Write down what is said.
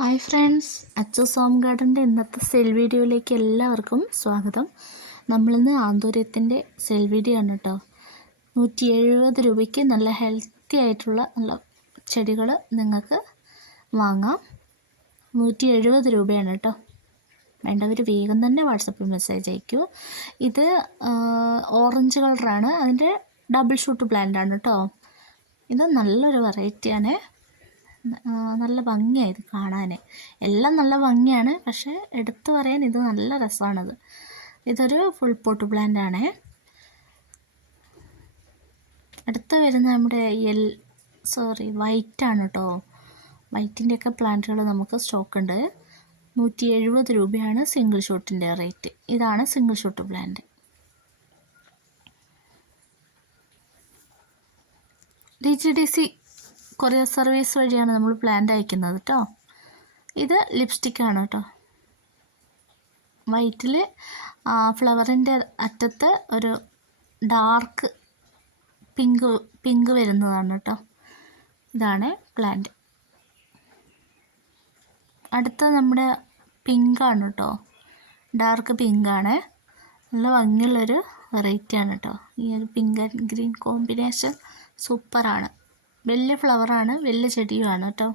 Hi friends, Achus home ഗാർഡൻ്റെ ഇന്നത്തെ cell വീഡിയോയിലേക്ക് എല്ലാവർക്കും സ്വാഗതം. നമ്മളിന്ന് ആന്തൂര്യത്തിൻ്റെ സെൽ വീഡിയോ ആണ് കേട്ടോ. 170 രൂപയ്ക്ക് നല്ല ഹെൽത്തി ആയിട്ടുള്ള നല്ല ചെടികൾ നിങ്ങൾക്ക് വാങ്ങാം. 170 രൂപയാണ് കേട്ടോ. വേണ്ടവർ വേഗം തന്നെ വാട്സപ്പിൽ മെസ്സേജ് അയക്കൂ. ഇത് ഓറഞ്ച് കളറാണ്, അതിൻ്റെ ഡബിൾ ഷൂട്ട് പ്ലാന്റ് ആണ് കേട്ടോ. ഇത് നല്ലൊരു വെറൈറ്റിയാണ്. നല്ല ഭംഗിയാണ് ഇത് കാണാൻ. എല്ലാം നല്ല ഭംഗിയാണ്, പക്ഷേ എടുത്തു പറയാൻ ഇത് നല്ല രസമാണിത്. ഇതൊരു ഫുൾ പോട്ട് പ്ലാന്റ് ആണ്. അടുത്ത് വരുന്ന നമ്മുടെ വൈറ്റ് ആണ് കേട്ടോ. വൈറ്റിൻ്റെയൊക്കെ പ്ലാന്റുകൾ നമുക്ക് സ്റ്റോക്ക് ഉണ്ട്. 170 രൂപയാണ് സിംഗിൾ ഷൂട്ടിൻ്റെ റേറ്റ്. ഇതാണ് single shoot plant. DGDC courier service വഴിയാണ് നമ്മൾ പ്ലാന്റ് അയക്കുന്നത് കേട്ടോ. ഇത് ലിപ്സ്റ്റിക്കാണ് കേട്ടോ. വൈറ്റിൽ ഫ്ലവറിൻ്റെ അറ്റത്ത് ഒരു ഡാർക്ക് പിങ്ക് വരുന്നതാണ് കേട്ടോ. ഇതാണ് പ്ലാന്റ്. അടുത്ത നമ്മുടെ പിങ്കാണ് കേട്ടോ. ഡാർക്ക് പിങ്കാണ്. നല്ല ഭംഗിയുള്ളൊരു വെറൈറ്റിയാണ് കേട്ടോ. ഈ ഒരു പിങ്ക് ആൻഡ് ഗ്രീൻ കോമ്പിനേഷൻ സൂപ്പറാണ്. വലിയ ഫ്ലവറാണ്, വലിയ ചെടിയുമാണ് കേട്ടോ.